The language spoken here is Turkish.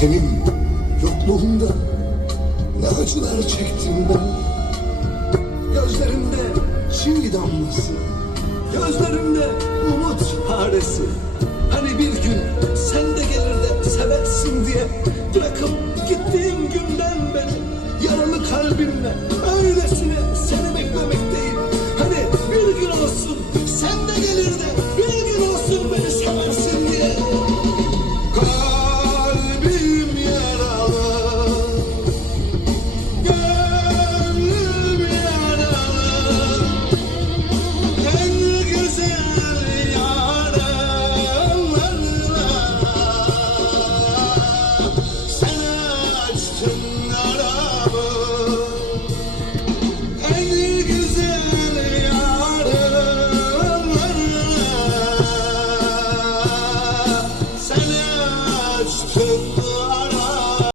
Senin yokluğunda ne acılar çektim ben. Gözlerimde çiğ damlası Gözlerimde umut faresi Hani bir gün sen de gelir de seversin diye cantando.